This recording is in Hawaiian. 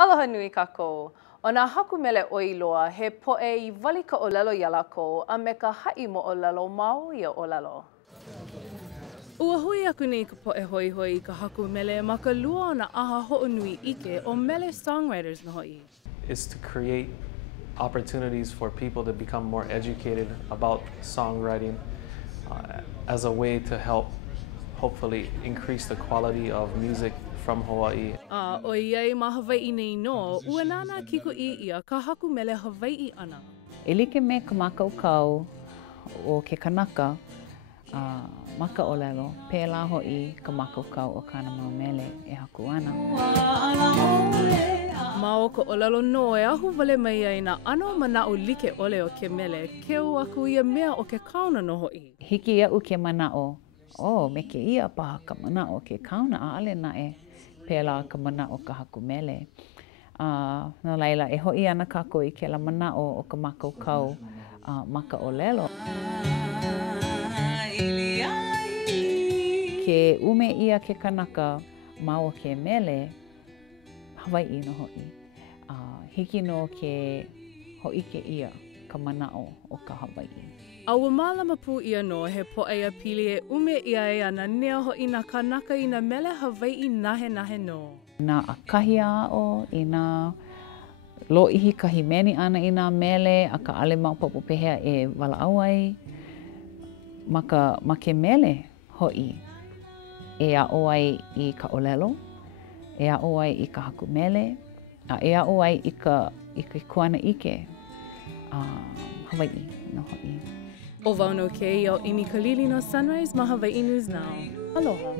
Aloha nui kākou. O nā haku mele ʻoiloa, he poʻe I wali ka ʻōlelo ia lākou a me ka haʻi mo ʻōlelo mau ia ʻōlelo. Ua hui aku nei ka poʻe hoihoi I ka haku mele ma ka lua o nā aha hoʻonui ʻike o mele songwriters na hoʻi. Is to create opportunities for people to become more educated about songwriting as a way to help hopefully increase the quality of music from Hawaii. O iai ma Hawaiʻi nei no, ua nāna kikuʻi ia ka haku mele Hawaiʻi ʻana. E like me ka makaukau o ke kanaka maka ʻōlelo, pēlā hoʻi ka makaukau o kāna mau mele e haku ana. Ma o ka ʻōlelo no e ahu wale mai ai nā ano manaʻo like ʻole o ke mele, keu aku ia mea o ke kauna no hoʻi. Hiki iaʻu ke manaʻo, me ke ia paha ka manaʻo ke kauna ʻaʻale naʻe pēlā ka manaʻo ka haku mele. No laila, e hoʻi ana kākou I kēla manaʻo o ka makaukau maka ʻōlelo. Ke ume ia ke kanaka ma o ke mele, Hawaiʻi no hoʻi. Hiki no ke hoʻike ia ka manaʻo o ka Hawaiʻi. A ua mālama pū ia no he poʻe a pili e ume ia e ana nea hoʻi nā kanaka I nā mele Hawaiʻi nahe no. Nā akahi aʻo I nā lōʻihi kahimeni ana I nā mele a ka ʻale maopopo pehea e walaʻau ai. Ma ke mele hoʻi e aʻo ai I ka ʻōlelo, e aʻo ai I ka haku mele, e aʻo ai I ka kuana ʻike Hawaiʻi no hoʻi. O wau no ke I o Imi Kalili no Sunrise ma Hawaii News Now. Aloha.